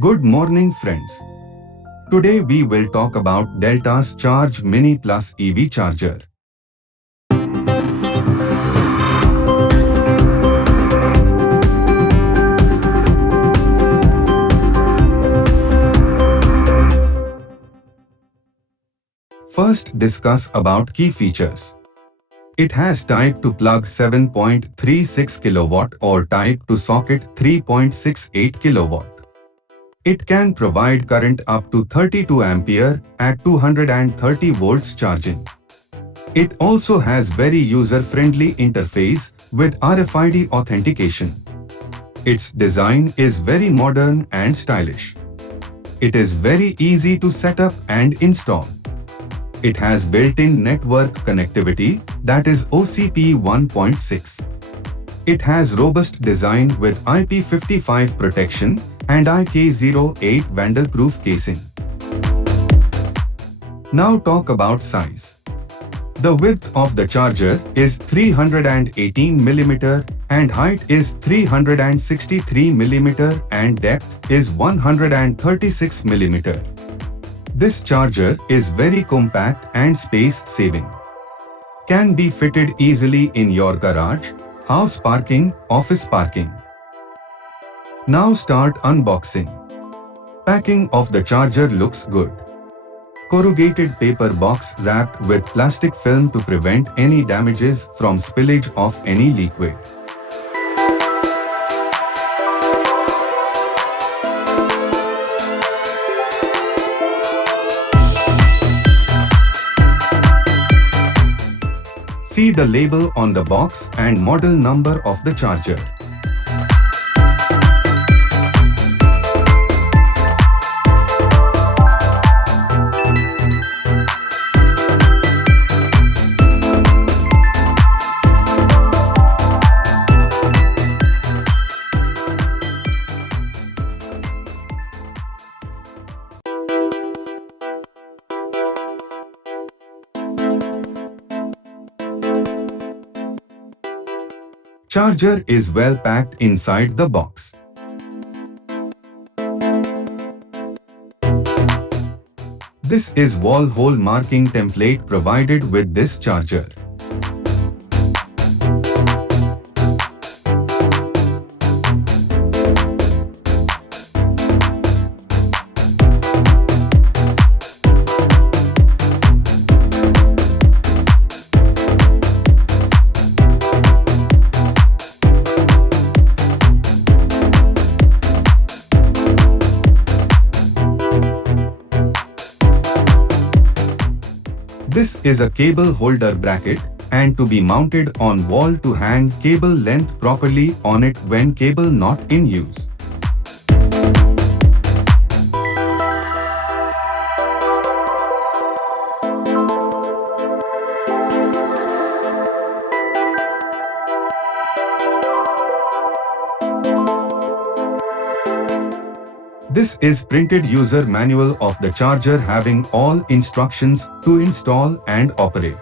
Good morning friends. Today we will talk about Delta's Charge Mini Plus EV Charger. First, discuss about key features. It has Type to plug 7.36 kW or Type to socket 3.68 kW. It can provide current up to 32 ampere at 230 volts charging. It also has very user-friendly interface with RFID authentication. Its design is very modern and stylish. It is very easy to set up and install. It has built-in network connectivity, that is OCP 1.6. It has robust design with IP55 protection and IK08 vandal-proof casing. Now talk about size. The width of the charger is 318 mm and height is 363 mm and depth is 136 mm. This charger is very compact and space-saving. Can be fitted easily in your garage, house parking, office parking. Now start unboxing. Packing of the charger looks good. Corrugated paper box wrapped with plastic film to prevent any damages from spillage of any liquid. See the label on the box and model number of the charger. Charger is well packed inside the box. This is wall hole marking template provided with this charger. This is a cable holder bracket and to be mounted on wall to hang cable length properly on it when cable not in use. This is printed user manual of the charger having all instructions to install and operate.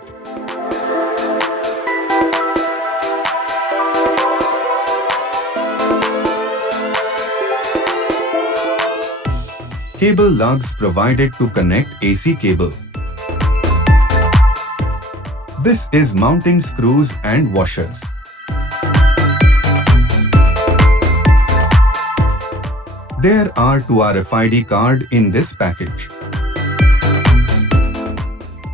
Cable lugs provided to connect AC cable. This is mounting screws and washers. There are two RFID cards in this package.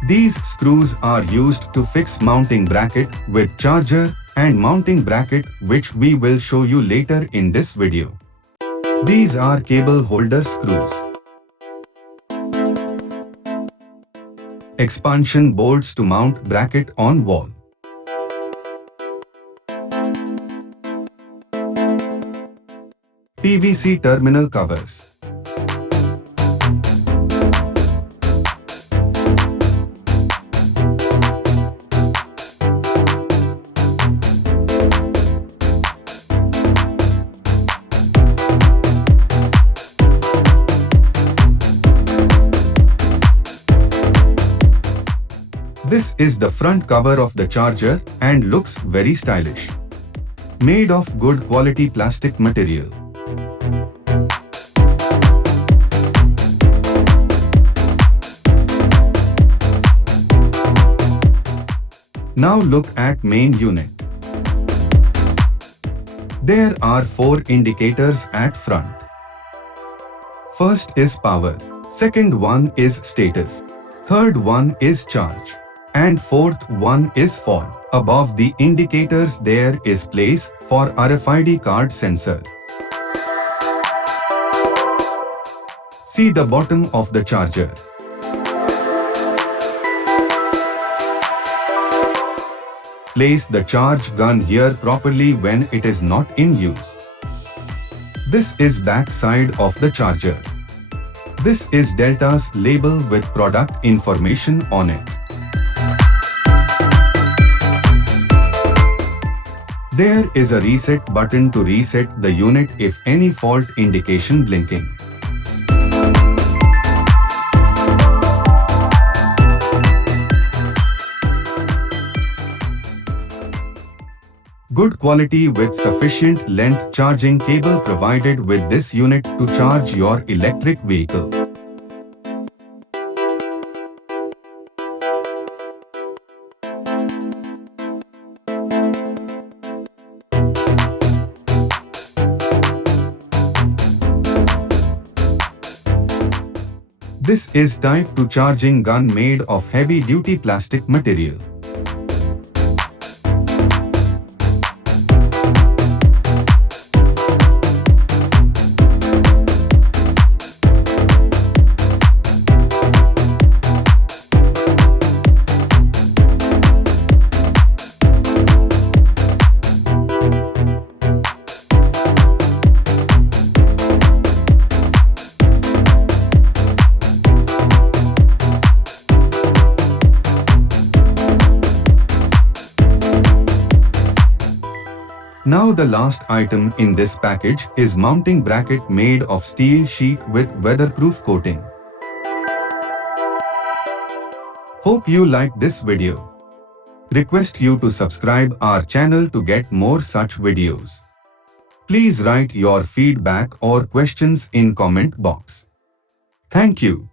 These screws are used to fix mounting bracket with charger and mounting bracket which we will show you later in this video. These are cable holder screws. Expansion bolts to mount bracket on wall. PVC terminal covers. This is the front cover of the charger and looks very stylish. Made of good quality plastic material. Now look at main unit. There are 4 indicators at front. First is power, second one is status, third one is charge, and fourth one is fault. Above the indicators there is place for RFID card sensor. See the bottom of the charger. Place the charge gun here properly when it is not in use. This is back side of the charger. This is Delta's label with product information on it. There is a reset button to reset the unit if any fault indication blinking. Good quality with sufficient length charging cable provided with this unit to charge your electric vehicle. This is Type 2 charging gun made of heavy-duty plastic material. Now the last item in this package is mounting bracket made of steel sheet with weatherproof coating. Hope you like this video. Request you to subscribe our channel to get more such videos. Please write your feedback or questions in comment box. Thank you.